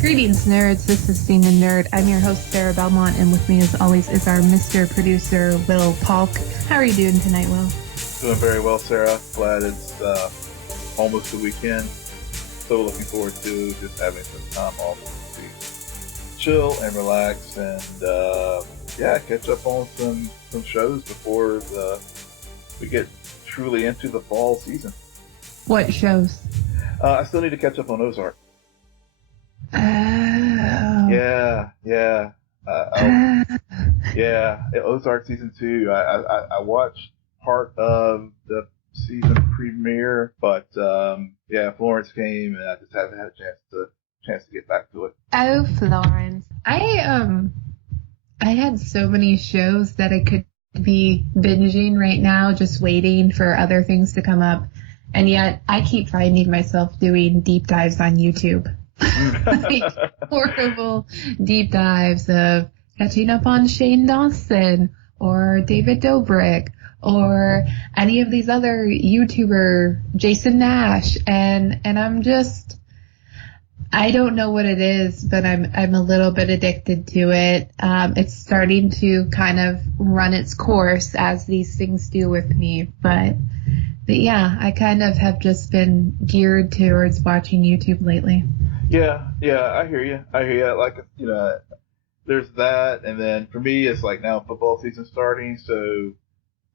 Greetings, nerds. This is SNN Nerd. I'm your host, Sarah Belmont, and with me, as always, is our Mr. Producer, Will Polk. How are you doing tonight, Will? Doing very well, Sarah. Glad it's almost the weekend. So looking forward to just having some time off to chill and relax and, catch up on some shows before we get truly into the fall season. What shows? I still need to catch up on Ozark. Oh. Yeah. Ozark season 2. I watched part of the season premiere, but Florence came and I just haven't had a chance to get back to it. Oh, Florence. I had so many shows that I could be binging right now, just waiting for other things to come up, and yet I keep finding myself doing deep dives on YouTube. Like horrible deep dives of catching up on Shane Dawson or David Dobrik or any of these other YouTuber, Jason Nash, and I don't know what it is, but I'm a little bit addicted to it. It's starting to kind of run its course, as these things do with me, but yeah, I kind of have just been geared towards watching YouTube lately. Yeah, I hear you. Like, there's that, and then for me, it's like now football season starting, so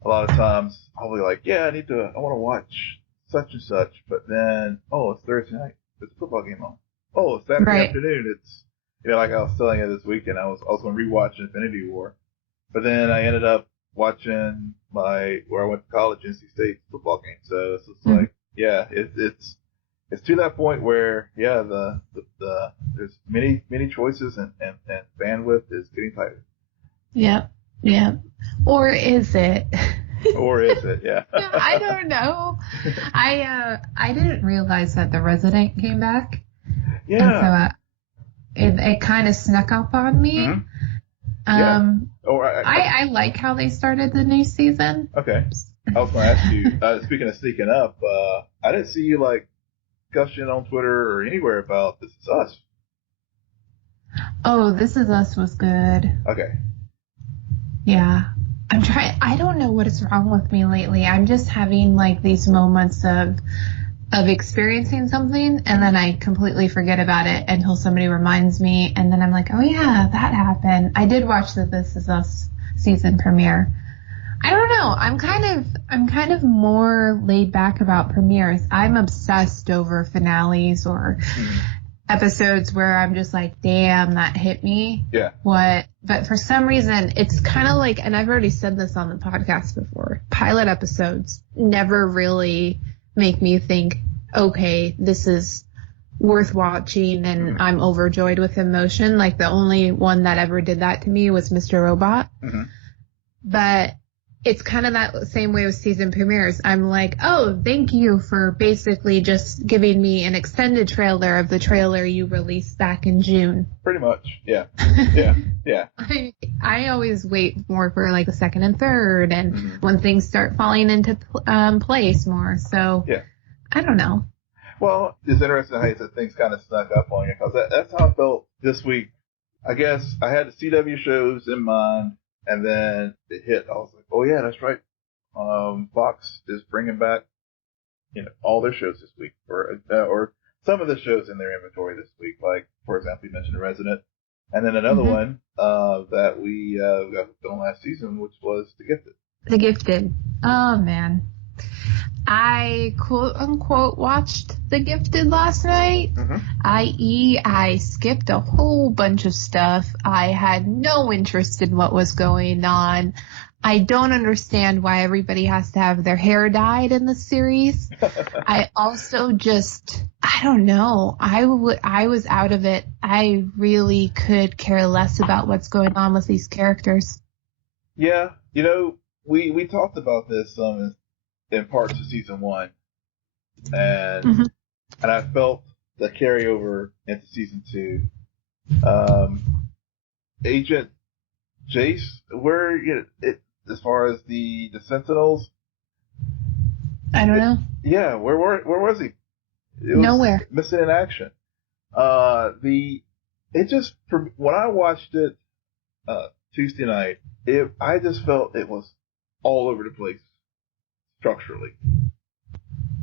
a lot of times I'll be like, I want to watch such and such, but then, it's Thursday night, there's a football game on. Oh, it's Saturday afternoon, it's, like I was telling you this weekend, I was going to rewatch Infinity War, but then I ended up watching where I went to college, NC State football game, so it's just like, it's to that point where, there's many choices and bandwidth is getting tighter. Yep. Or is it? Yeah. I don't know. I didn't realize that The Resident came back. Yeah. And so it kind of snuck up on me. Mm-hmm. I like how they started the new season. Okay. I was going to ask you, speaking of sneaking up, I didn't see you gushing on Twitter or anywhere about This Is Us. Oh, This Is Us was good. Okay. Yeah. I don't know what is wrong with me lately. I'm just having these moments of experiencing something, and then I completely forget about it until somebody reminds me, and then I'm like, oh yeah, that happened. I did watch the This Is Us season premiere. I don't know. I'm kind of more laid back about premieres. I'm obsessed over finales or episodes where I'm just like, damn, that hit me. Yeah. What? But for some reason, it's kind of like, and I've already said this on the podcast before, pilot episodes never really make me think, okay, this is worth watching and I'm overjoyed with emotion. Like the only one that ever did that to me was Mr. Robot. Mm-hmm. But it's kind of that same way with season premieres. I'm like, oh, thank you for basically just giving me an extended trailer of the trailer you released back in June. Pretty much, yeah. Yeah. I always wait more for the second and third and when things start falling into place more. So, I don't know. Well, it's interesting how you said things kind of snuck up on you, because that's how I felt this week. I guess I had the CW shows in mind, and then it hit. I was like, oh yeah, that's right. Fox is bringing back, all their shows this week, or some of the shows in their inventory this week. Like, for example, you mentioned Resident, and then another one that we got on last season, which was The Gifted. The Gifted. Oh man, I quote unquote watched The Gifted last night, i.e. I skipped a whole bunch of stuff. I had no interest in what was going on. I don't understand why everybody has to have their hair dyed in the series. I also I don't know. I was out of it. I really could care less about what's going on with these characters. Yeah, we talked about this in parts of season 1, and I felt the carryover into season 2. Agent Jace, as far as the Sentinels, I don't know. Yeah, where was he? Nowhere. Missing in action. The it just, when I watched it Tuesday night, I just felt it was all over the place structurally,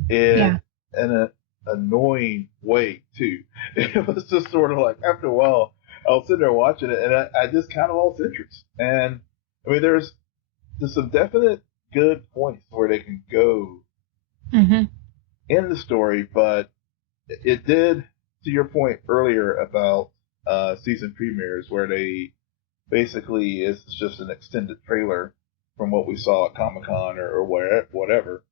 in an annoying way too. It was just sort of like, after a while, I was sitting there watching it, and I just kind of lost interest. And I mean, there's some definite good points where they can go in the story, but it did, to your point earlier about season premieres, where they basically is just an extended trailer from what we saw at Comic-Con or whatever.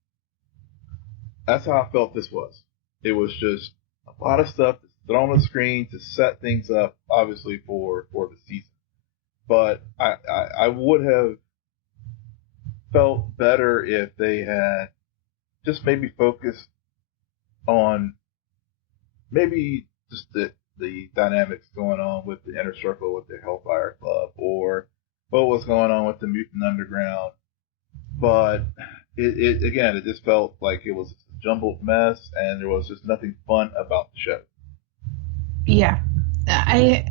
That's how I felt this was. It was just a lot of stuff that's thrown on the screen to set things up, obviously, for the season. But I would have felt better if they had just maybe focused on maybe just the dynamics going on with the Inner Circle, with the Hellfire Club, or what was going on with the Mutant Underground. But it just felt like it was a jumbled mess, and there was just nothing fun about the show. Yeah. I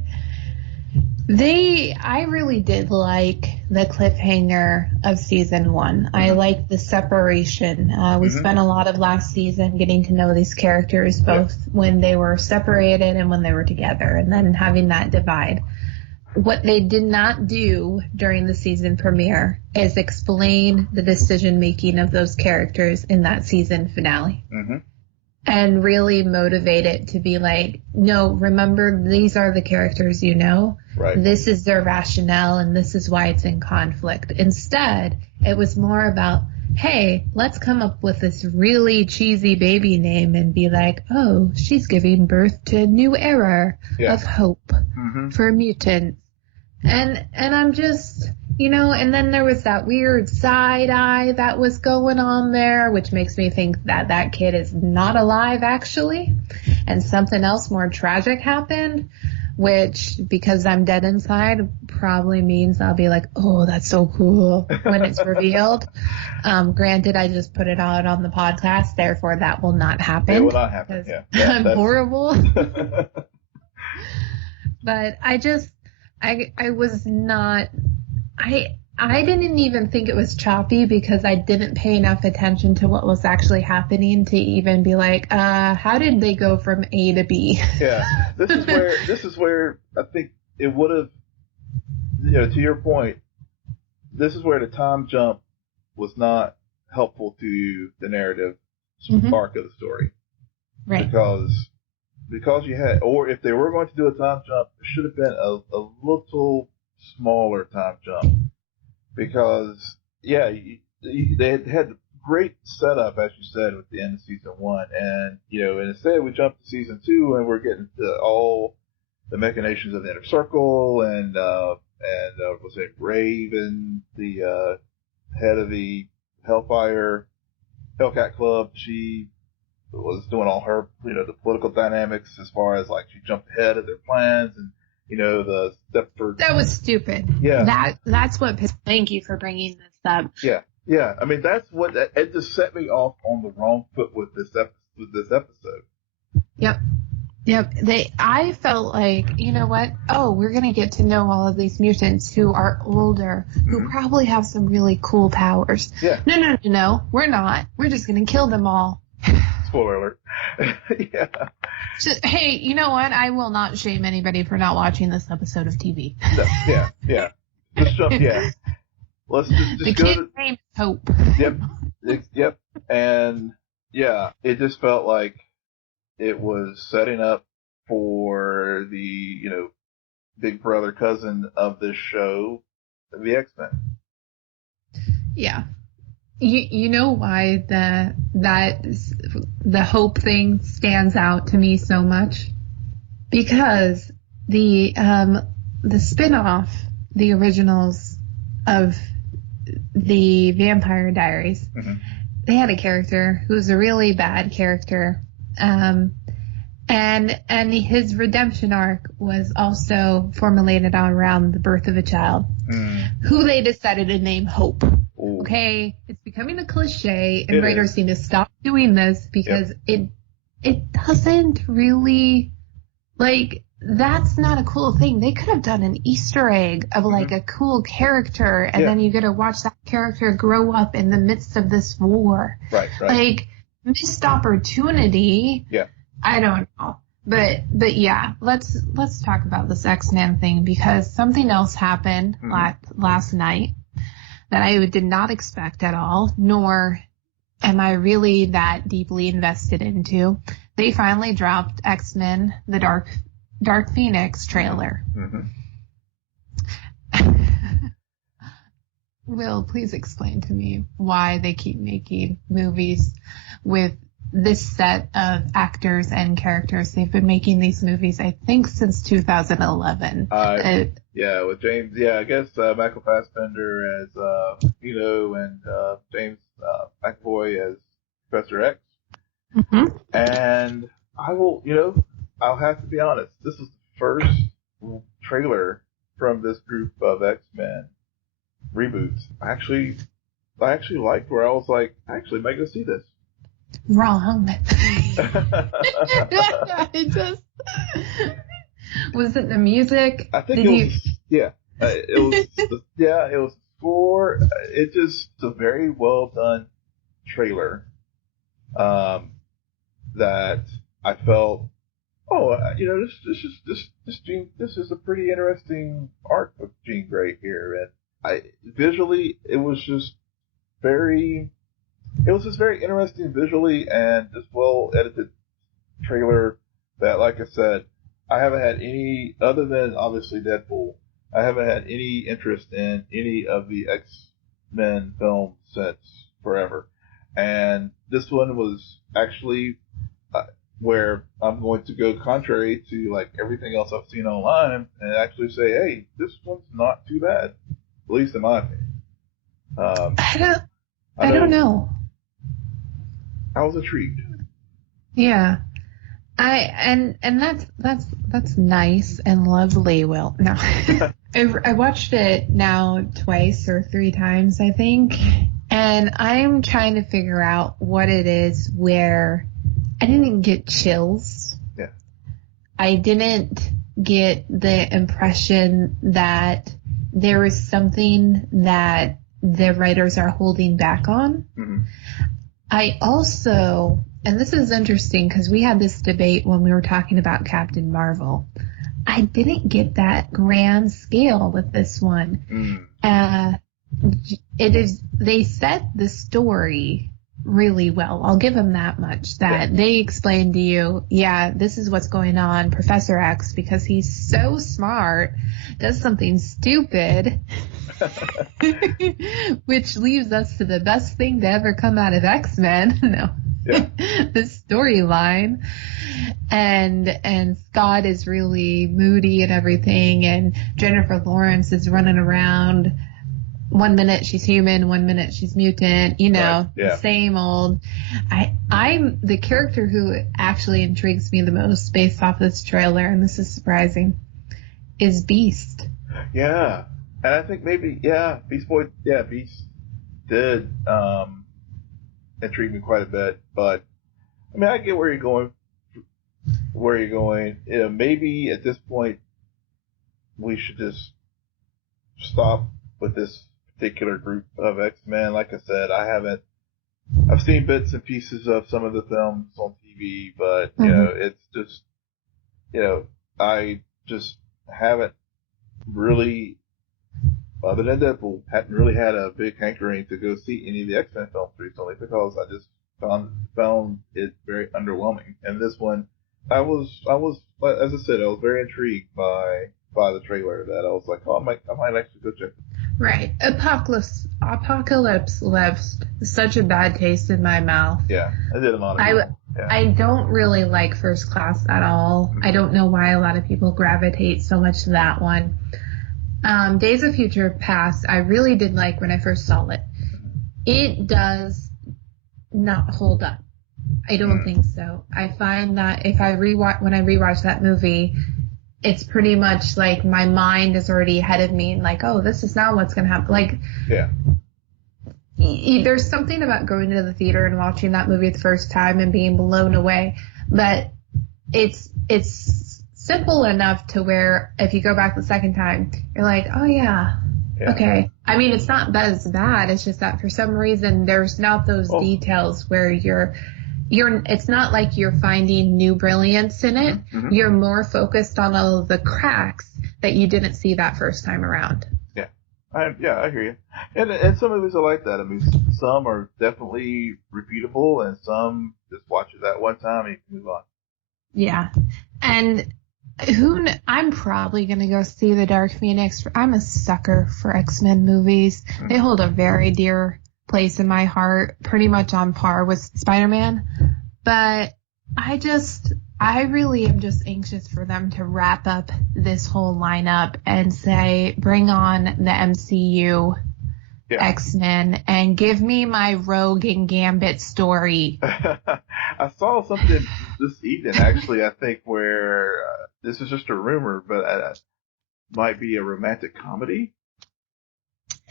really did like the cliffhanger of season 1. I liked the separation. We spent a lot of last season getting to know these characters, both when they were separated and when they were together, and then having that divide. What they did not do during the season premiere is explain the decision making of those characters in that season finale. And really motivate it to be like, no, remember, these are the characters you know. Right. This is their rationale, and this is why it's in conflict. Instead, it was more about, hey, let's come up with this really cheesy baby name and be like, oh, she's giving birth to a new era of hope for mutants. And I'm just, and then there was that weird side eye that was going on there, which makes me think that kid is not alive, actually. And something else more tragic happened, which, because I'm dead inside, probably means I'll be like, oh, that's so cool when it's revealed. Granted, I just put it out on the podcast, therefore that will not happen. It will not happen, yeah. I'm horrible. But I was not, I didn't even think it was choppy because I didn't pay enough attention to what was actually happening to even be like, how did they go from A to B? Yeah, this is where I think it would have, to your point, this is where the time jump was not helpful to the narrative arc of the story. Right. Because you had, or if they were going to do a time jump, it should have been a little smaller time jump. Because, they had great setup, as you said, with the end of season 1. And, and instead we jumped to season 2 and we're getting to all the machinations of the Inner Circle and what's it, Rave and the head of the Hellcat Club. She was doing all her, the political dynamics as far as like she jumped ahead of their plans and, the Stepford. That was stupid. Yeah. That's what pissed. Thank you for bringing this up. Yeah. Yeah. I mean, that's what, it just set me off on the wrong foot with this episode. Yep. I felt like, you know what? Oh, we're going to get to know all of these mutants who are older, who probably have some really cool powers. Yeah. No. We're not. We're just going to kill them all. Spoiler alert. Yeah. Hey, you know what? I will not shame anybody for not watching this episode of TV. No, yeah. Let's jump, Let's just the go kid's name is Hope. Yep. And, it just felt like it was setting up for the, big brother cousin of this show, the X-Men. Yeah. You know why the Hope thing stands out to me so much? Because the spin-off, the originals of the Vampire Diaries, they had a character who's a really bad character, and his redemption arc was also formulated around the birth of a child, who they decided to name Hope. Ooh. Okay, it's becoming a cliche, and writers need to stop doing this because it doesn't really, like, that's not a cool thing. They could have done an Easter egg of like a cool character, and then you get to watch that character grow up in the midst of this war. Right. Like, missed opportunity. Yeah. I don't know. But yeah, let's talk about this X-Men thing, because something else happened last night that I did not expect at all, nor am I really that deeply invested into. They finally dropped X-Men, the Dark Phoenix trailer. Will, please explain to me why they keep making movies with this set of actors and characters. They've been making these movies, I think, since 2011. Yeah, with James. Yeah, I guess Michael Fassbender as and James McAvoy as Professor X. And I'll have to be honest. This is the first trailer from this group of X-Men reboots. I actually liked, where I was like, actually, might go see this. Wrong. Was it the music? I think it was score. It's just a very well done trailer. That I felt, this is a pretty interesting arc of Jean Grey here, and visually it was just very interesting visually, and just well edited trailer that, like I said, I haven't had any, other than obviously Deadpool, I haven't had any interest in any of the X-Men films since forever. And this one was actually where I'm going to go contrary to like everything else I've seen online and actually say, hey, this one's not too bad, at least in my opinion. I don't know. I was intrigued. Yeah. And that's nice and lovely, Will. No. I watched it now twice or 3 times, I think. And I'm trying to figure out what it is where I didn't get chills. Yeah. I didn't get the impression that there is something that the writers are holding back on. I also, and this is interesting because we had this debate when we were talking about Captain Marvel. I didn't get that grand scale with this one. They set the story really well. I'll give them that much, that they explain to you, this is what's going on. Professor X, because he's so smart, does something stupid, which leaves us to the best thing to ever come out of X-Men. The storyline. And Scott is really moody and everything, and Jennifer Lawrence is running around. 1 minute she's human, 1 minute she's mutant, same old. I'm the character who actually intrigues me the most based off this trailer, and this is surprising, is Beast. Yeah. And I think maybe, Beast did intrigue me quite a bit, but I mean, I get where you're going. Maybe at this point we should just stop with this particular group of X-Men. Like I said, I've seen bits and pieces of some of the films on TV, but it's just, I just haven't really, other than Deadpool, hadn't really had a big hankering to go see any of the X-Men films recently, because I just found it very underwhelming. And this one, I was, as I said, I was very intrigued by the trailer, that I was like, I might actually go check it. Right. Apocalypse left such a bad taste in my mouth. Yeah, I did a lot of people. I don't really like First Class at all. I don't know why a lot of people gravitate so much to that one. Days of Future Past, I really did like when I first saw it. It does not hold up. I don't think so. I find that when I rewatch that movie, it's pretty much like my mind is already ahead of me and like, oh, this is not what's going to happen. Like, there's something about going to the theater and watching that movie the first time and being blown away, but it's simple enough to where if you go back the second time, you're like, oh yeah. Okay. I mean, it's not as bad. It's just that for some reason there's not those details where it's not like you're finding new brilliance in it. Mm-hmm. You're more focused on all of the cracks that you didn't see that first time around. Yeah. I hear you. And some movies are like that. I mean, some are definitely repeatable and some just watch it that one time and you can move on. Yeah. And I'm probably going to go see The Dark Phoenix. I'm a sucker for X-Men movies. Mm-hmm. They hold a very dear place in my heart, pretty much on par with Spider-Man. But I really am just anxious for them to wrap up this whole lineup and say, bring on the MCU X-Men and give me my Rogue and Gambit story. I saw something this evening, actually, I think, where this is just a rumor, but it might be a romantic comedy.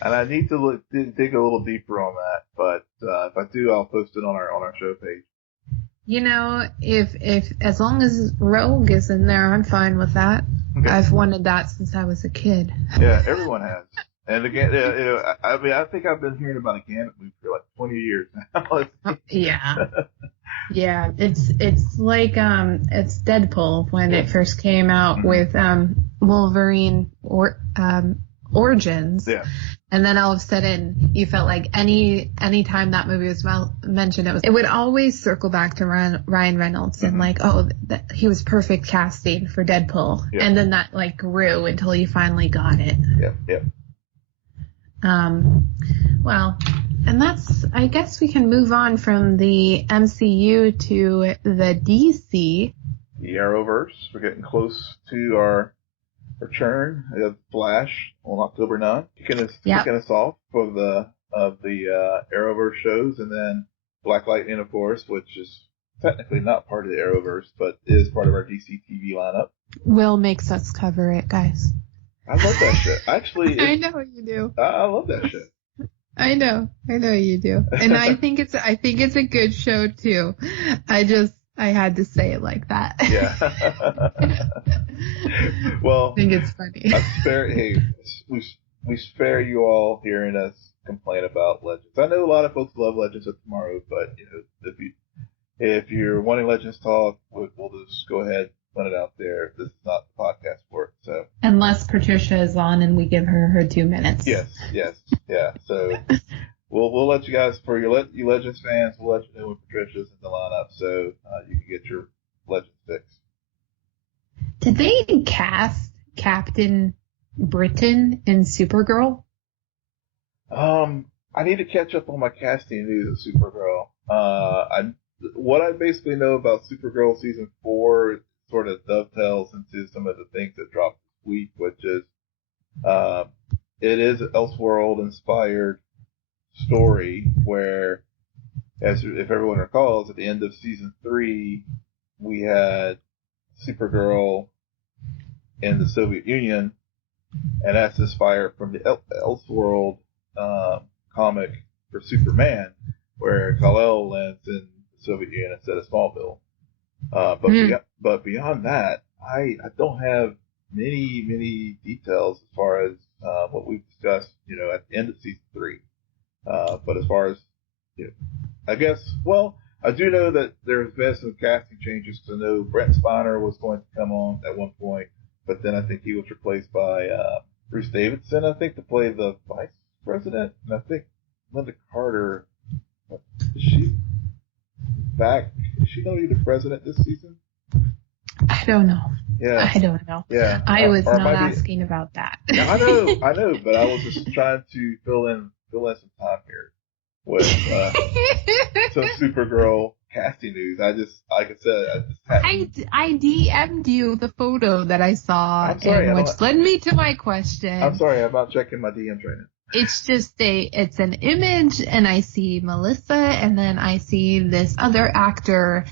And I need to dig a little deeper on that, but if I do, I'll post it on our show page. You know, if as long as Rogue is in there, I'm fine with that. Okay. I've wanted that since I was a kid. Yeah, everyone has. And again, I mean, I think I've been hearing about a Gambit movie for like 20 years now. Yeah. Yeah, it's like it's Deadpool when it first came out with Wolverine Origins. Yeah. And then all of a sudden you felt like any time that movie was mentioned, it would always circle back to Ryan Reynolds and like, he was perfect casting for Deadpool. Yeah. And then that like grew until you finally got it. Yeah. Yeah. Well, and I guess we can move on from the MCU to the DC. The Arrowverse. We're getting close to our return of Flash on October 9th. Kicking us off of the Arrowverse shows, and then Black Lightning, of course, which is technically not part of the Arrowverse, but is part of our DC TV lineup. Will makes us cover it, guys. I love that shit. Actually, I know you do. I love that shit. I know you do, and I think it's a good show too. I had to say it like that. Yeah. Well, I think it's funny. We spare you all hearing us complain about Legends. I know a lot of folks love Legends of Tomorrow, but if you're wanting Legends talk, we'll just go ahead, put it out there. This is not the podcast for it. So unless Patricia is on and we give her 2 minutes. Yes, yeah. So we'll let you guys, for you Legends fans, we'll let you know when Patricia's in the lineup, so you can get your Legends fix. Did they cast Captain Britain in Supergirl? I need to catch up on my casting news of Supergirl. What I basically know about Supergirl season 4 sort of dovetails into some of the things that dropped this week, which is it is an Elseworld inspired story where, if everyone recalls, at the end of season 3, we had Supergirl in the Soviet Union, and that's inspired from the Elseworld comic for Superman, where Kal-El lands in the Soviet Union instead of Smallville. But beyond that, I don't have many details as far as what we've discussed, at the end of season 3. But as far as, I guess, I do know that there's been some casting changes. I know Brent Spiner was going to come on at one point, but then I think he was replaced by Bruce Davidson, I think, to play the vice president. And I think Linda Carter, is she back? Is she going to be the president this season? I don't know. Yeah. I don't know. Yeah. I was not asking about that. Yeah, I know, but I was just trying to fill in some time here with some Supergirl casting news. I DM'd you the photo that I saw, which led me to my question. I'm sorry, I'm not checking my DMs right now. It's just it's an image, and I see Melissa, and then I see this other actor,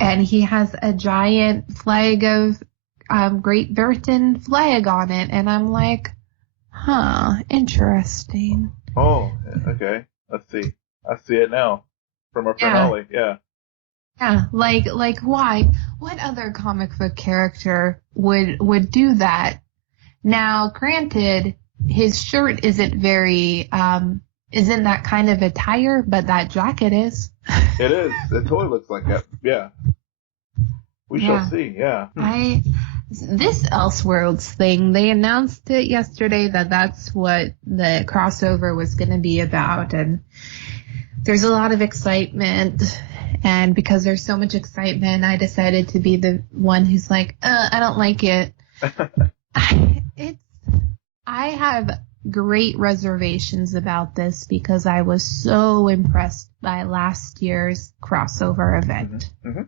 and he has a giant flag of Great Britain flag on it, and I'm like, interesting. Oh, okay. Let's see. I see it now from our friend Ollie. Yeah. Yeah, like why? What other comic book character would do that? Now, granted, his shirt isn't isn't that kind of attire, but that jacket is. It is. It totally looks like that. Yeah. We shall see. Yeah. This Elseworlds thing, they announced it yesterday that that's what the crossover was going to be about, and there's a lot of excitement. And because there's so much excitement, I decided to be the one who's like, I don't like it. I have great reservations about this because I was so impressed by last year's crossover event. Mm-hmm.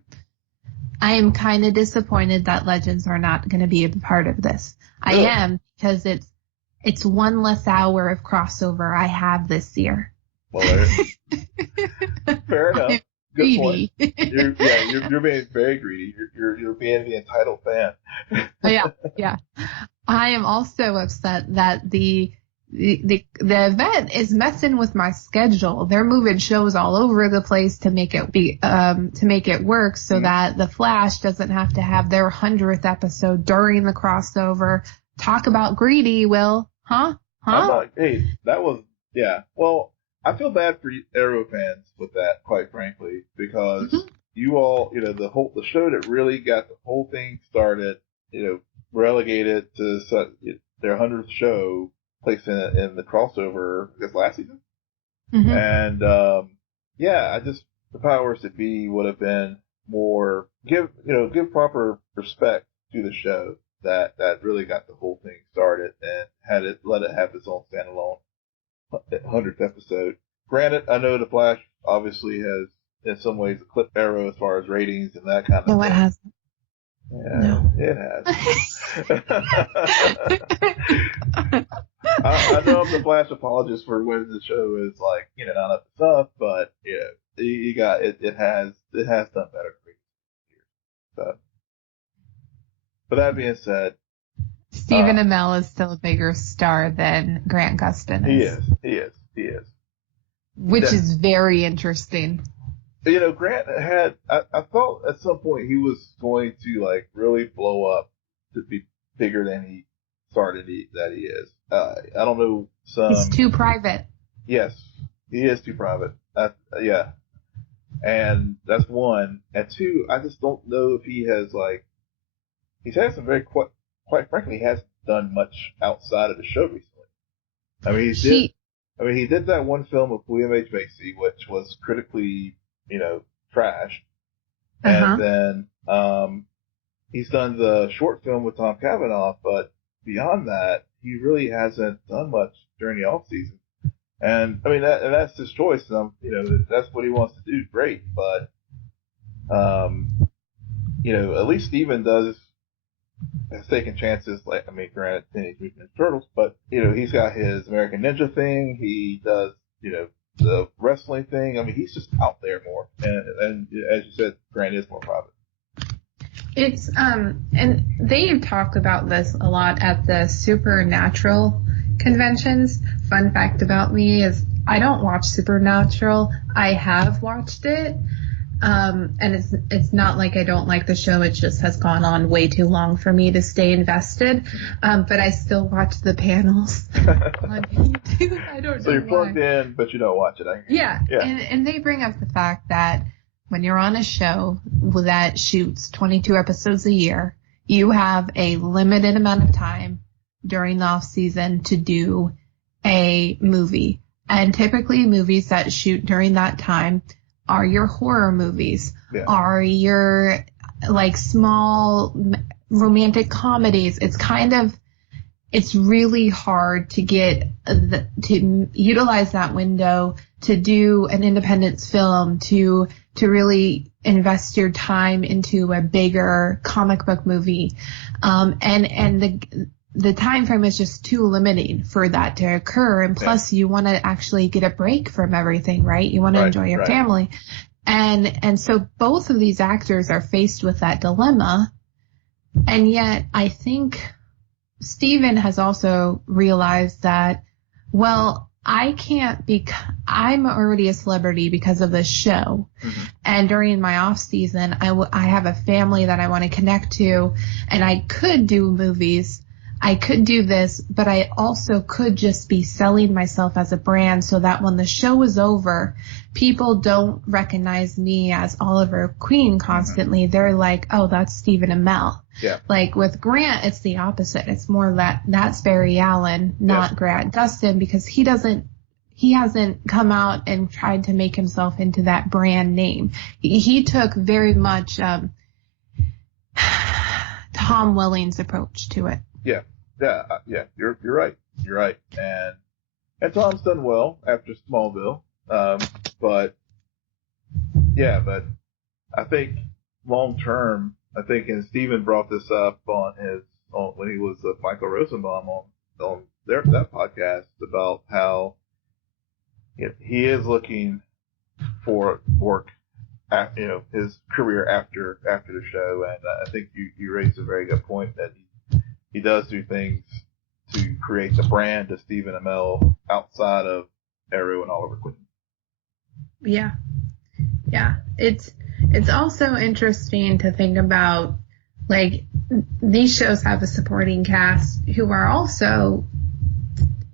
I am kind of disappointed that Legends are not going to be a part of this. Really? I am, because it's one less hour of crossover I have this year. Well, fair enough. Good point. You're being very greedy. You're being the entitled fan. Yeah. I am also upset that the event is messing with my schedule. They're moving shows all over the place to make it work so that the Flash doesn't have to have their 100th episode during the crossover. Talk about greedy, Will. Huh? Hey, that was, yeah. Well, I feel bad for Arrow fans with that, quite frankly, because you all, the show that really got the whole thing started, relegated to their 100th show, placed in the crossover, I guess, last season. Mm-hmm. And, the powers that be would have been more, give proper respect to the show that really got the whole thing started and let it have its own standalone 100th episode. Granted, I know the Flash obviously has in some ways eclipsed Arrow as far as ratings and that kind of thing. No, it hasn't. Yeah, no. It has. I know I'm the Flash apologist for when the show is not up to stuff, but you got it. It has done better for years. So, but that being said, Stephen Amell is still a bigger star than Grant Gustin is. He is. Which is very interesting. Grant had, I thought at some point he was going to really blow up to be bigger than he started that he is. I don't know. He's too private. Yes, he is too private. Yeah. And that's one. And two, I just don't know if he has he's had some very, quite frankly, he hasn't done much outside of the show recently. I mean, he did that one film with William H. Macy, which was critically, trash. And then, he's done the short film with Tom Cavanaugh, but beyond that, he really hasn't done much during the off season. And I mean, that's his choice. That's what he wants to do. Great. But, at least Steven has taken chances. Granted, Teenage Mutant Ninja Turtles, but, he's got his American Ninja thing. He does, the wrestling thing. I mean, he's just out there more. And as you said, Grant is more private. It's, and they've talked about this a lot at the Supernatural conventions. Fun fact about me is I don't watch Supernatural. I have watched it. And it's not like I don't like the show. It just has gone on way too long for me to stay invested. But I still watch the panels on YouTube. I don't know. So you're plugged in, but you don't watch it. Yeah. And they bring up the fact that when you're on a show that shoots 22 episodes a year, you have a limited amount of time during the off season to do a movie. And typically movies that shoot during that time are your horror movies, are your small romantic comedies. It's really hard to get to utilize that window to do an independent film, to really invest your time into a bigger comic book movie. And the time frame is just too limiting for that to occur. And plus you want to actually get a break from everything, right? You want to enjoy your family. And so both of these actors are faced with that dilemma. And yet I think Steven has also realized that, well, I can't I'm already a celebrity because of this show. Mm-hmm. And during my off season, I have a family that I want to connect to, and I could do movies. I could do this, but I also could just be selling myself as a brand so that when the show is over, people don't recognize me as Oliver Queen constantly. Mm-hmm. They're like, oh, that's Stephen Amell. Yeah. Like with Grant, it's the opposite. It's more that's Barry Allen, not Grant Gustin, because he hasn't come out and tried to make himself into that brand name. He took very much Tom Welling's approach to it. Yeah. You're right. You're right. And Tom's done well after Smallville. But I think long term, and Steven brought this up when he was Michael Rosenbaum on that podcast about how he is looking for work at, his career after the show. And I think you raised a very good point that he does do things to create the brand of Stephen Amell outside of Arrow and Oliver Queen. Yeah. It's also interesting to think about, like, these shows have a supporting cast who are also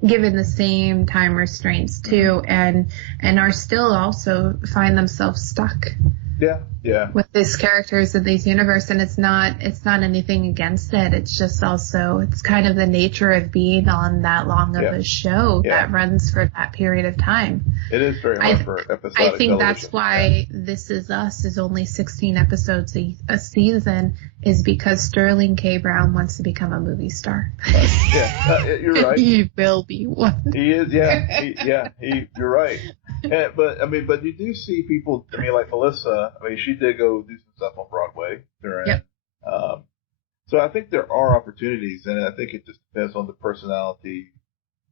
given the same time restraints too, and are still also find themselves stuck. Yeah. With these characters in these universe, and it's not anything against it. It's just also, it's kind of the nature of being on that long of a show that runs for that period of time. It is very hard for episodic I think television. That's why This Is Us is only 16 episodes a season, is because Sterling K. Brown wants to become a movie star. You're right. He will be one. He is, you're right. But you do see people, like Melissa, she did go do some stuff on Broadway during. Yep. So I think there are opportunities, and I think it just depends on the personality,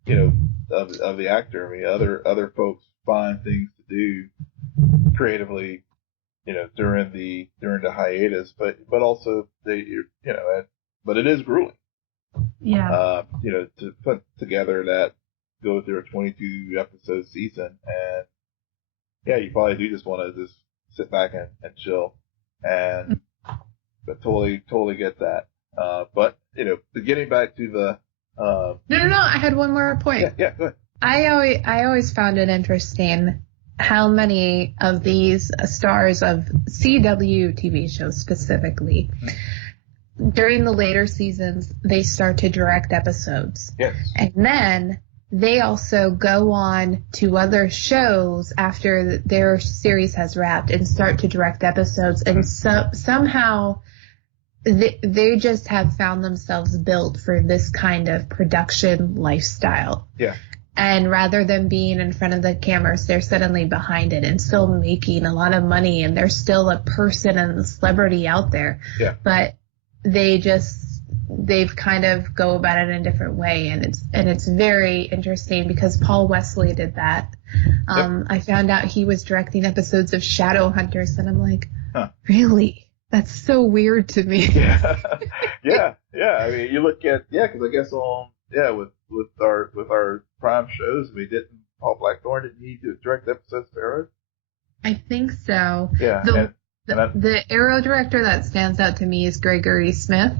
of the actor. Other folks find things to do creatively, during the hiatus, but also but it is grueling. Yeah. To put together go through a 22 episode season, and you probably do just want to just sit back and chill, but totally get that. But getting back to the no, I had one more point. Yeah, go ahead. I always found it interesting how many of these stars of CW TV shows specifically, during the later seasons, they start to direct episodes. Yes. And then they also go on to other shows after their series has wrapped and start to direct episodes. And somehow they just have found themselves built for this kind of production lifestyle. Yeah. And rather than being in front of the cameras, they're suddenly behind it and still making a lot of money, and they're still a person and a celebrity out there. Yeah. But they've kind of go about it in a different way, and it's very interesting because Paul Wesley did that. I found out he was directing episodes of Shadowhunters, and I'm like, really? That's so weird to me. Yeah. You look at because I guess with our prime shows, didn't Paul Blackthorne, didn't he direct episodes for Arrow? I think so. Yeah. The Arrow director that stands out to me is Gregory Smith,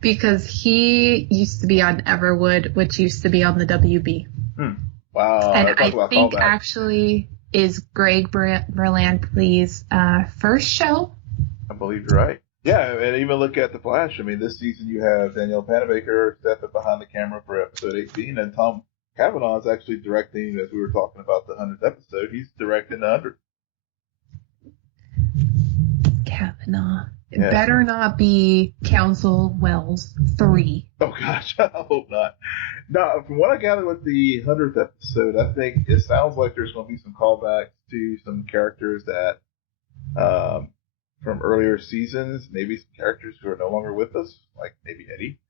because he used to be on Everwood, which used to be on the WB. Wow. And I think actually is Greg Berlanti's first show. I believe you're right. Yeah, and even look at The Flash. This season you have Danielle Panabaker stepping behind the camera for episode 18, and Tom Cavanaugh is actually directing, as we were talking about the 100th episode, he's directing the 100th. Kavanaugh. It better not be Council Wells 3. Oh gosh, I hope not. No, from what I gather with the 100th episode, I think it sounds like there's going to be some callbacks to some characters that, from earlier seasons, maybe some characters who are no longer with us, like maybe Eddie.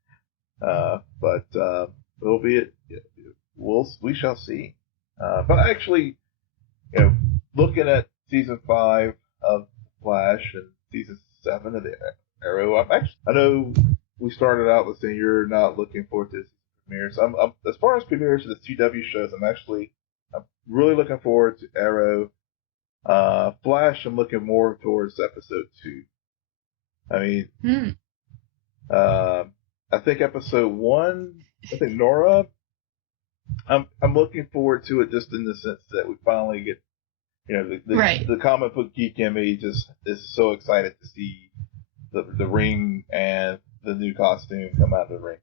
But it'll be it. We shall see. But actually, looking at season 5 of Flash and season 7 of the Arrow, I know we started out with saying you're not looking forward to season premieres. I'm as far as premieres of the CW shows, I'm actually I'm really looking forward to Arrow. Flash, I'm looking more towards episode 2. I mean, I think episode 1, I think Nora, I'm looking forward to it just in the sense that we finally get, the comic book geek in me just is so excited to see the ring and the new costume come out of the ring.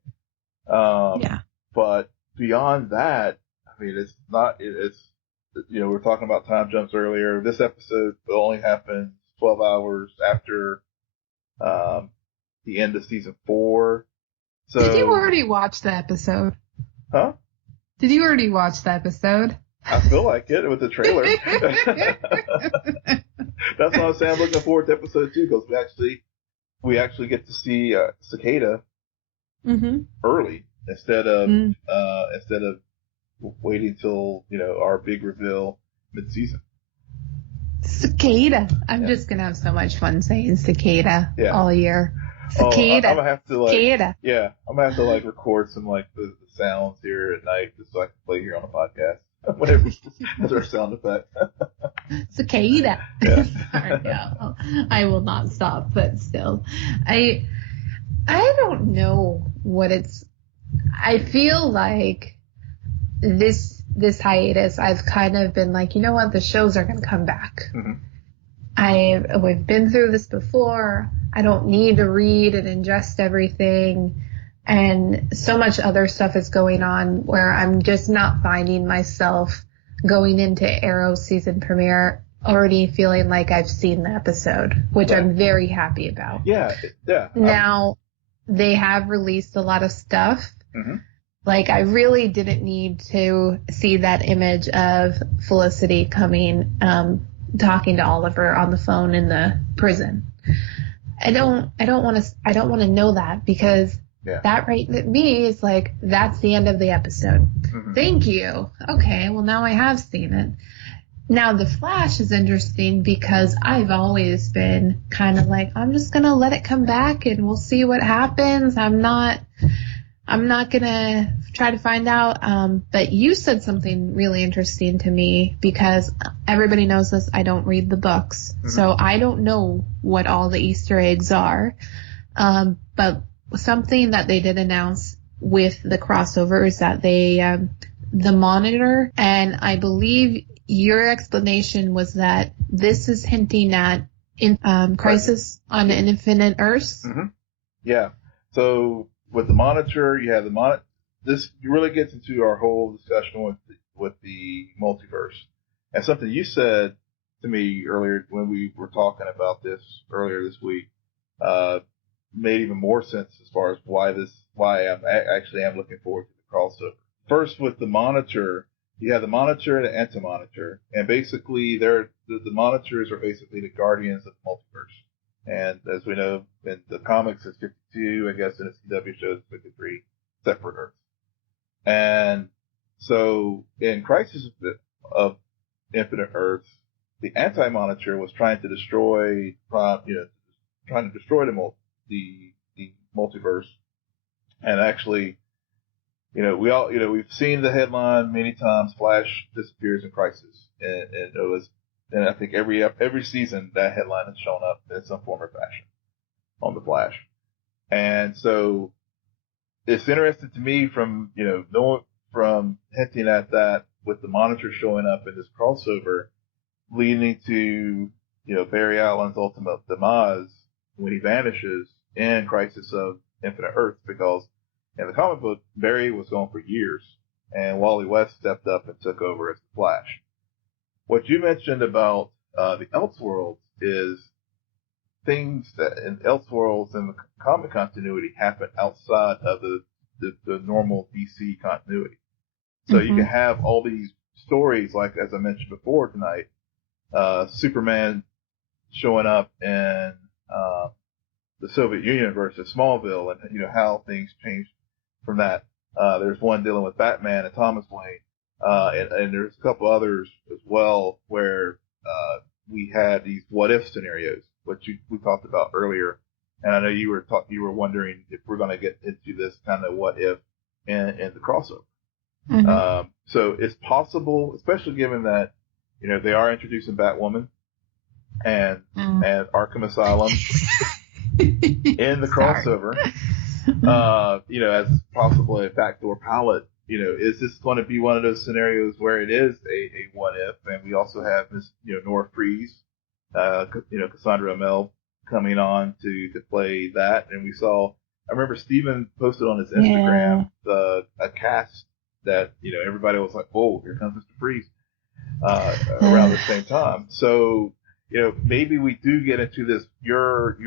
But beyond that, I mean, it's we're talking about time jumps earlier. This episode only happens 12 hours after the end of season 4. So, did you already watch the episode? Huh? Did you already watch the episode? I feel like it with the trailer. That's why I'm saying I'm looking forward to episode 2, because we actually get to see Cicada early instead of waiting till our big reveal mid-season. Cicada. I'm just gonna have so much fun saying cicada all year. Cicada. I'm gonna have to cicada. Yeah, I'm gonna have to record some the sounds here at night just so I can play here on the podcast. Whatever, as our sound effect. Cicada. Yeah. Sorry, no, I will not stop, but still, I don't know what it's. I feel like this hiatus, I've kind of been like, you know what, the shows are going to come back. We've been through this before. I don't need to read and ingest everything. And so much other stuff is going on where I'm just not finding myself going into Arrow season premiere already feeling like I've seen the episode, which I'm very happy about. Yeah. Now, they have released a lot of stuff. Like, I really didn't need to see that image of Felicity coming, talking to Oliver on the phone in the prison. I don't want to know that, because that right to me is like, that's the end of the episode. Thank you. Okay, well, now I have seen it. Now, The Flash is interesting because I've always been kind of like, I'm just going to let it come back and we'll see what happens. I'm not going to try to find out. But you said something really interesting to me, because everybody knows this. I don't read the books. So I don't know what all the Easter eggs are. But something that they did announce with the crossover is that the Monitor, and I believe your explanation was that this is hinting at Crisis on Infinite Earths. Yeah. So with the Monitor, you have the this really gets into our whole discussion with the multiverse. And something you said to me earlier when we were talking about this earlier this week made even more sense as far as why I'm actually looking forward to the crossover. First, with the Monitor, you have the Monitor and the Anti-Monitor, and basically the Monitors are basically the guardians of the multiverse. And as we know, in the comics it's 52, I guess in the CW shows 53 separate Earths. And so in Crisis of Infinite Earths, the Anti-Monitor was trying to destroy the multiverse. And actually, we've seen the headline many times, Flash disappears in Crisis. And I think every season that headline has shown up in some form or fashion on the Flash. And so it's interesting to me from hinting at that with the Monitor showing up in this crossover, leading to, Barry Allen's ultimate demise when he vanishes in Crisis of Infinite Earths, because in the comic book, Barry was gone for years, and Wally West stepped up and took over as the Flash. What you mentioned about the Elseworlds is things that in Elseworlds and the comic continuity happen outside of the normal DC continuity. So you can have all these stories, like as I mentioned before tonight, Superman showing up in the Soviet Union versus Smallville, and how things changed from that. There's one dealing with Batman and Thomas Wayne, and there's a couple others as well where we had these what if scenarios, which we talked about earlier. And I know you were wondering if we're going to get into this kind of what if in the crossover. Mm-hmm. So it's possible, especially given that, they are introducing Batwoman and Arkham Asylum in the crossover, as possibly a backdoor pilot. Is this going to be one of those scenarios where it is a what if? And we also have this, Nora Freeze, Cassandra Amell coming on to play that. And I remember Steven posted on his Instagram a cast that, everybody was like, oh, here comes Mr. Freeze, around the same time. So, maybe we do get into this, your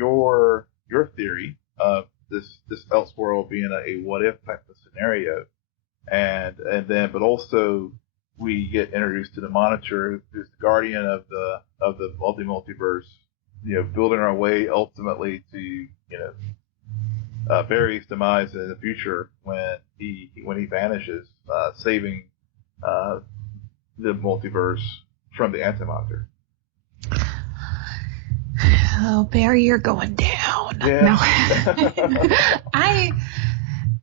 theory of this Elseworld being a what if type of scenario. And then, but also we get introduced to the Monitor, who's the guardian of the multiverse, building our way ultimately to, Barry's demise in the future when he vanishes, saving, the multiverse from the Anti-Monitor. Oh, Barry, you're going down. Yeah. No.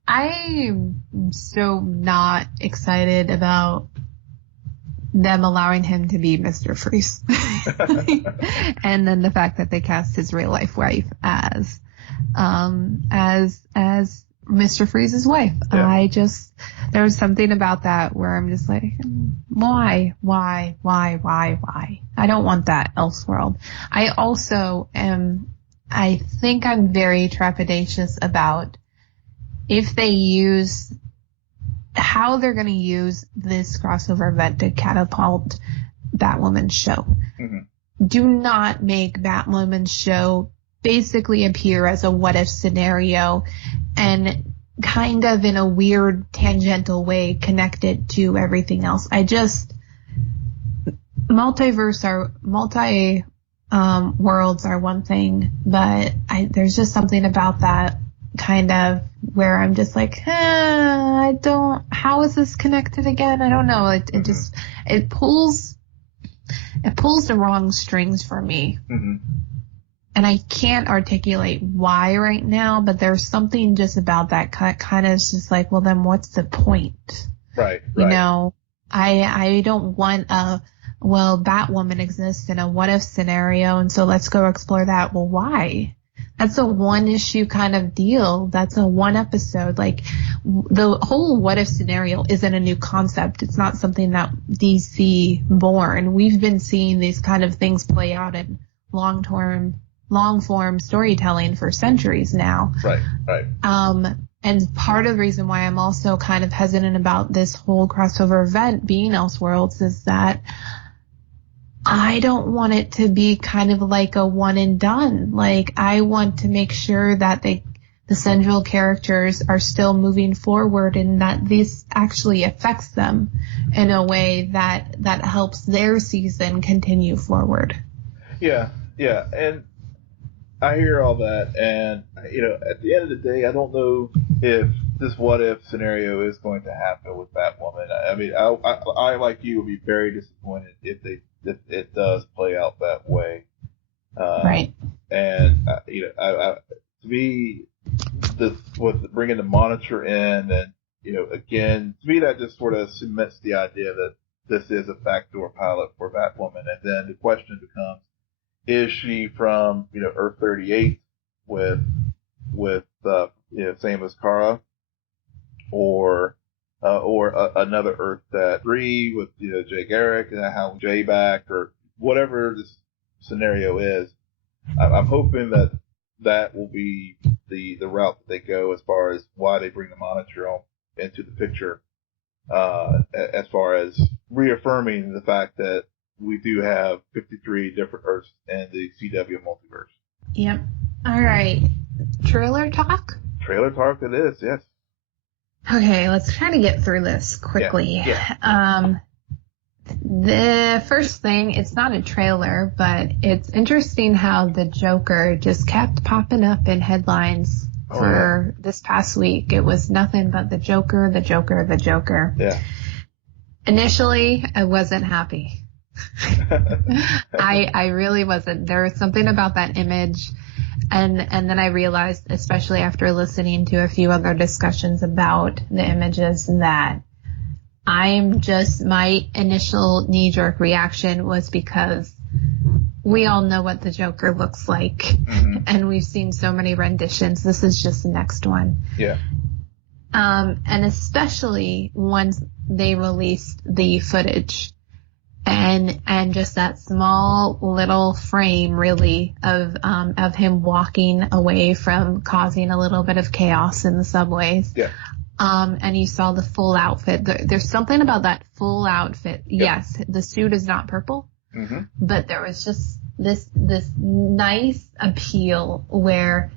I'm so not excited about them allowing him to be Mr. Freeze. And then the fact that they cast his real life wife as Mr. Freeze's wife. Yeah. There's something about that where I'm just like, why? I don't want that Elseworld. I think I'm very trepidatious about how they're going to use this crossover event to catapult Batwoman's show. Mm-hmm. Do not make Batwoman's show basically appear as a what if scenario and kind of in a weird tangential way connected to everything else. Worlds are one thing, but there's just something about that kind of where I'm just like, how is this connected again? I don't know. It pulls the wrong strings for me. Mm-hmm. And I can't articulate why right now, but there's something just about that kind of just like, well, then what's the point? Right. I don't want Batwoman exists in a what if scenario, and so let's go explore that. Well, why? That's a one issue kind of deal. That's a one episode. Like the whole what if scenario isn't a new concept. It's not something that DC born. We've been seeing these kind of things play out in long form storytelling for centuries now. Right. And part of the reason why I'm also kind of hesitant about this whole crossover event being Elseworlds is that I don't want it to be kind of like a one and done. Like, I want to make sure that the central characters are still moving forward and that this actually affects them in a way that helps their season continue forward. Yeah. And I hear all that. And, at the end of the day, I don't know if this what if scenario is going to happen with Batwoman. I mean, I like you, would be very disappointed if it does play out that way. Right. And, to me, with bringing the Monitor in and, again, to me that just sort of cements the idea that this is a backdoor pilot for Batwoman. And then the question becomes, is she from, Earth 38 with same as Kara, or another Earth that 3 with Jay Garrick and how Jay back, or whatever this scenario is. I'm hoping that will be the route that they go as far as why they bring the Monitor on into the picture, as far as reaffirming the fact that we do have 53 different Earths in the CW multiverse. Yep. All right. Trailer talk? Trailer talk it is, yes. Okay, let's try to get through this quickly. Yeah. The first thing, it's not a trailer, but it's interesting how the Joker just kept popping up in headlines for this past week. It was nothing but the Joker, the Joker, the Joker. Yeah. Initially, I wasn't happy. I really wasn't. There was something about that image. And then I realized, especially after listening to a few other discussions about the images, that my initial knee-jerk reaction was because we all know what the Joker looks like, Mm-hmm. and we've seen so many renditions. This is just the next one. Yeah. And especially once they released the footage and just that small little frame really of him walking away from causing a little bit of chaos in the subways. Yeah. And you saw the full outfit. There's something about that full outfit. Yep. Yes, the suit is not purple, Mm-hmm. but there was just this nice appeal where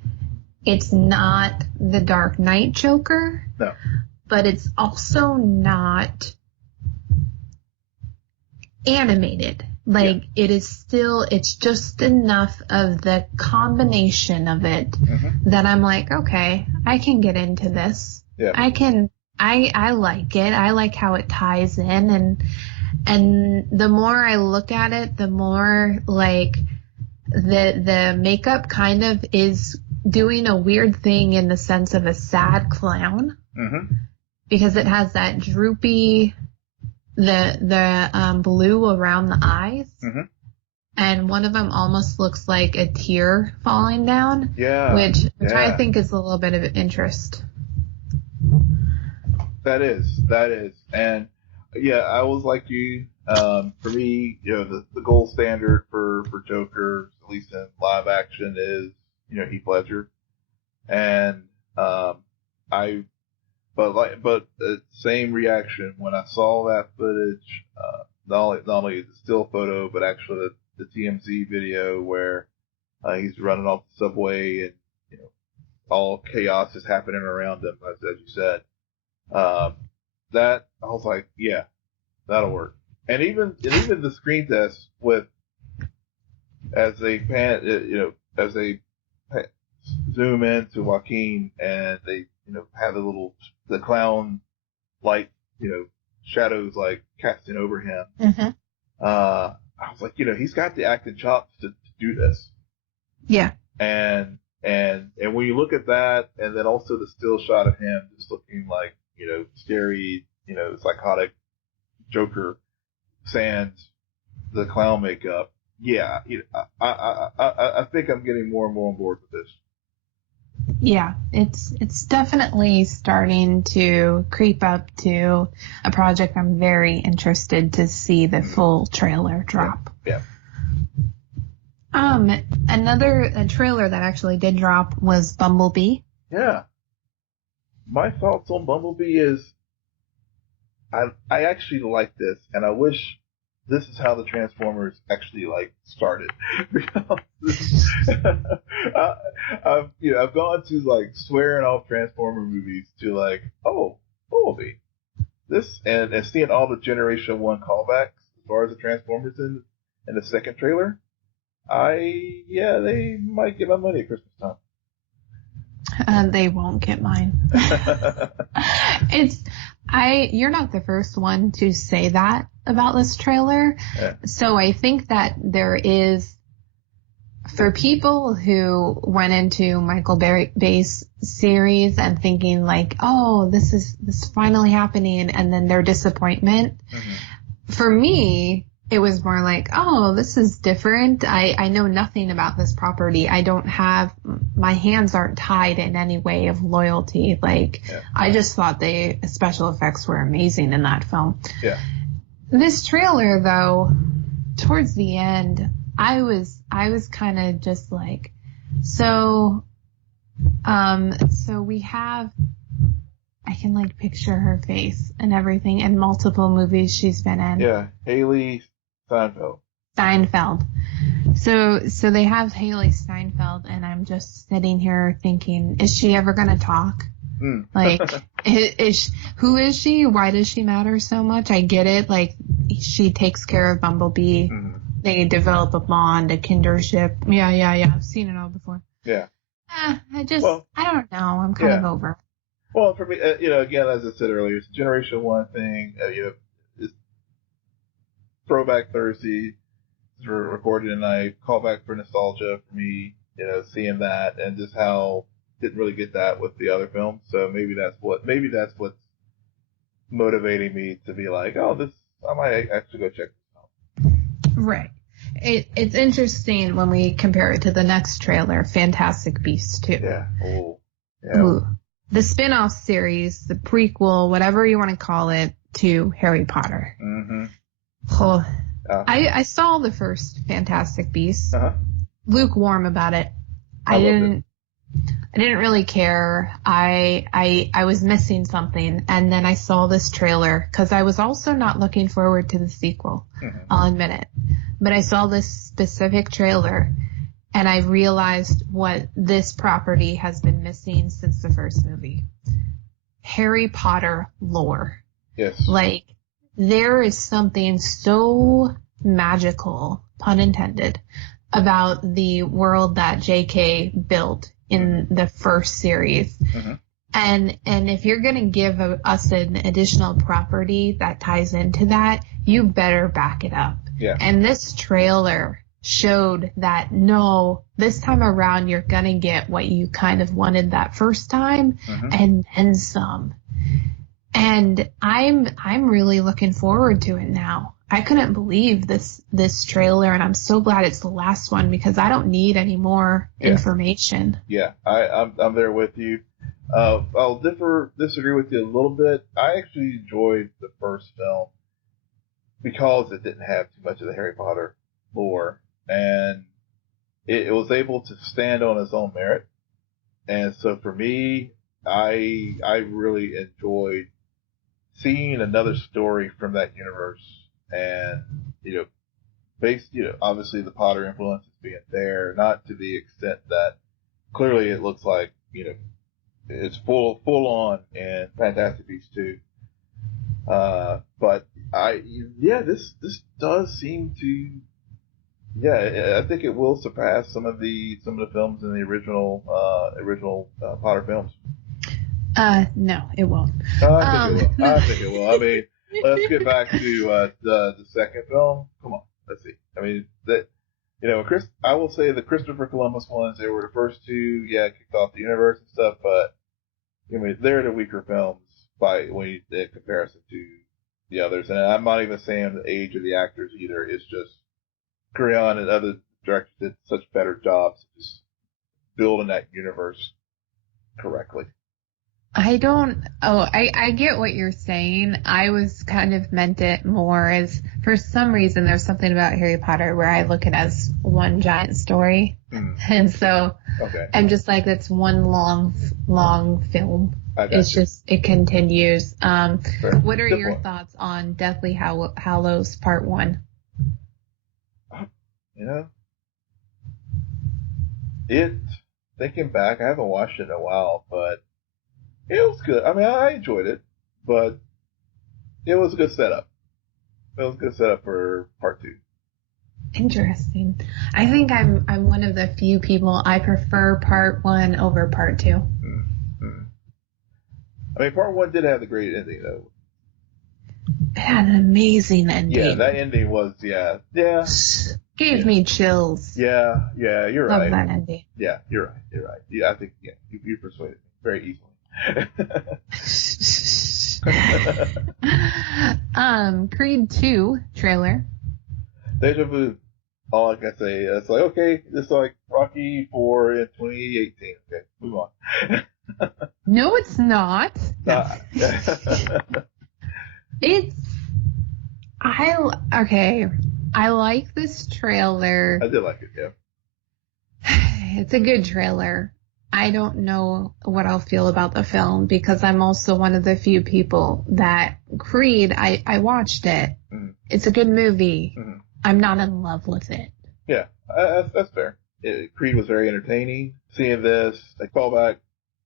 it's not the Dark Knight Joker, No. but it's also not animated. Like, it is still, it's just enough of the combination of it Mm-hmm. that I'm like, okay, I can get into this. Yeah. I like it. I like how it ties in, and the more I look at it, the more like the makeup kind of is doing a weird thing in the sense of a sad clown, Mm-hmm. because it has that droopy, the blue around the eyes, Mm-hmm. and one of them almost looks like a tear falling down, Yeah. which Yeah. I think is a little bit of interest. That is. And yeah, I was like you. For me, the gold standard for Joker, at least in live action, is, Heath Ledger. And, but the same reaction when I saw that footage, not only the still photo, but actually the TMZ video where, he's running off the subway and, all chaos is happening around him, as you said. That I was like, yeah, that'll work. And even the screen test with, as they zoom into Joaquin and they, have the clown light, shadows like casting over him. Mm-hmm. I was like, he's got the acting chops to do this. Yeah. And when you look at that, and then also the still shot of him just looking like, scary, psychotic Joker sans the clown makeup. Yeah, I think I'm getting more and more on board with this. Yeah, it's definitely starting to creep up to a project I'm very interested to see the full trailer drop. Yeah. Another trailer that actually did drop was Bumblebee. Yeah. My thoughts on Bumblebee is I actually like this, and I wish this is how the Transformers actually started. Because I've gone to swearing off Transformer movies to Bumblebee. This and seeing all the Generation 1 callbacks as far as the Transformers in the second trailer. They might get my money at Christmas time. They won't get mine. You're not the first one to say that about this trailer. Yeah. So I think that there is, for people who went into Michael Bay's series and thinking this is finally happening, and then their disappointment. Mm-hmm. For me, it was more like, oh, this is different. I know nothing about this property. My hands aren't tied in any way of loyalty. I just thought the special effects were amazing in that film. Yeah. This trailer, though, towards the end, I was kind of just like, so we have, I can picture her face and everything in multiple movies she's been in. Yeah, Haley Steinfeld. So they have Haley Steinfeld, and I'm just sitting here thinking, is she ever going to talk? Who is she? Why does she matter so much? I get it. She takes care of Bumblebee. Mm-hmm. They develop a bond, a kindership. Yeah. I've seen it all before. Yeah. I don't know. I'm kind of over. Well, for me, again, as I said earlier, it's a Generation 1 thing. It's Throwback Thursday. We're recording tonight. Callback for nostalgia for me, seeing that and just how didn't really get that with the other films. So maybe that's what's motivating me to be like, oh, I might actually go check this out. Right. It's interesting when we compare it to the next trailer, Fantastic Beasts 2. Yeah. Oh. Yeah. Ooh. The spin-off series, the prequel, whatever you want to call it, to Harry Potter. Mm-hmm. Oh, I saw the first Fantastic Beasts. Uh-huh. Lukewarm about it. I didn't really care. I was missing something, and then I saw this trailer because I was also not looking forward to the sequel. Mm-hmm. I'll admit it, but I saw this specific trailer, and I realized what this property has been missing since the first movie: Harry Potter lore. Yes. Like, there is something so magical, pun intended, about the world that J.K. built in the first series. Mm-hmm. And if you're going to give us an additional property that ties into that, you better back it up. Yeah. And this trailer showed that, no, this time around you're going to get what you kind of wanted that first time, mm-hmm. and then some. And I'm really looking forward to it now. I couldn't believe this trailer, and I'm so glad it's the last one because I don't need any more information. Yeah, I'm there with you. I'll disagree with you a little bit. I actually enjoyed the first film because it didn't have too much of the Harry Potter lore, and it was able to stand on its own merit. And so for me, I really enjoyed seeing another story from that universe. And, obviously the Potter influence is being there, not to the extent that clearly it looks like, it's full on in Fantastic Beasts 2. But this does seem to, I think it will surpass some of the films in the original Potter films. No, it won't. I think it will. I mean, let's get back to the second film. Come on, let's see. I mean, I will say the Christopher Columbus ones, they were the first two, kicked off the universe and stuff, but I mean, they're the weaker films in comparison to the others. And I'm not even saying the age of the actors either. It's just Crayon and other directors did such better jobs of just building that universe correctly. I get what you're saying. I was kind of meant it more as, for some reason, there's something about Harry Potter where I look at it as one giant story. And so I'm just like, that's one long film. It's just, it continues. What are your thoughts on Deathly Hallows Part 1? Thinking back, I haven't watched it in a while, but it was good. I mean, I enjoyed it, but it was a good setup. It was a good setup for Part 2. Interesting. I think I'm one of the few people, I prefer Part 1 over Part 2. Mm-hmm. I mean, Part 1 did have the great ending, though. It had an amazing ending. Yeah, that ending was, Gave me chills. Yeah, you're right. Love that ending. Yeah, you're right. Yeah, I think, you persuaded me very easily. Creed 2 trailer. Deja vu. All I can say is like, okay, it's like Rocky 4 in 2018. Okay, move on. No, it's not. I like this trailer. I did like it, yeah. It's a good trailer. I don't know what I'll feel about the film because I'm also one of the few people that Creed, I watched it. Mm-hmm. It's a good movie. Mm-hmm. I'm not in love with it. Yeah, that's fair. Creed was very entertaining. Seeing this, like callback,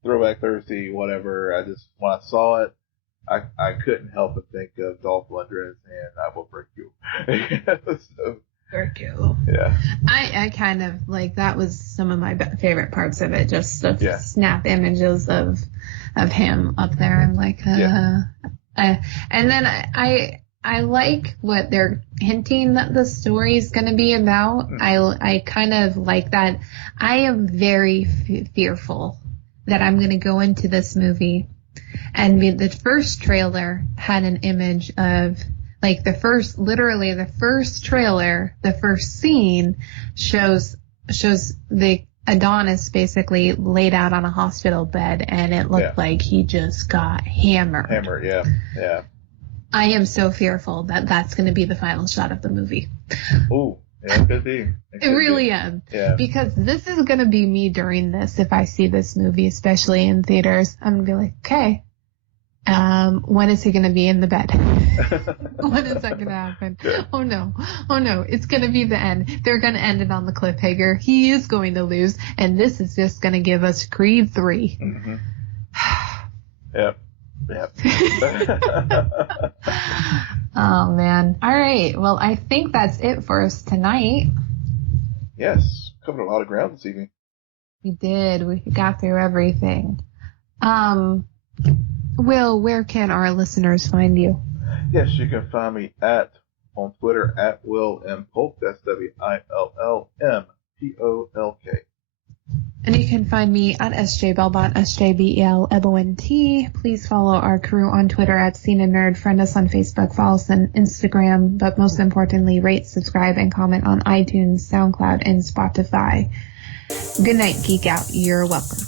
throwback Thursday, whatever, when I saw it, I couldn't help but think of Dolph Lundgren and I Will Break You. So, very cool. Yeah. I kind of like, that was some of my favorite parts of it, just the snap images of him up there. I'm like, and then I like what they're hinting that the story is going to be about. I kind of like that. I am very fearful that I'm going to go into this movie And the first trailer had an image of, like, the first trailer, the first scene shows the Adonis basically laid out on a hospital bed, and it looked like he just got hammered. Yeah. I am so fearful that that's going to be the final shot of the movie. Ooh, yeah, it could be. I really am. Yeah. Because this is going to be me during this. If I see this movie, especially in theaters, I'm going to be like, okay, when is he going to be in the bed? When is that going to happen? Yeah. Oh no, it's going to be the end. They're going to end it on the cliffhanger. He is going to lose, and this is just going to give us Creed 3. Mm-hmm. Yep. Oh man. All right. Well, I think that's it for us tonight. Yes. Covered a lot of ground this evening. We did. We got through everything. Will, where can our listeners find you? Yes, you can find me on Twitter at Will M. Polk. That's WILLMPOLK. And you can find me at SJ Belmont, SJBELBONT. Please follow our crew on Twitter at SNN Nerd. Friend us on Facebook, follow us on Instagram, but most importantly, rate, subscribe, and comment on iTunes, SoundCloud, and Spotify. Good night, Geek Out. You're welcome.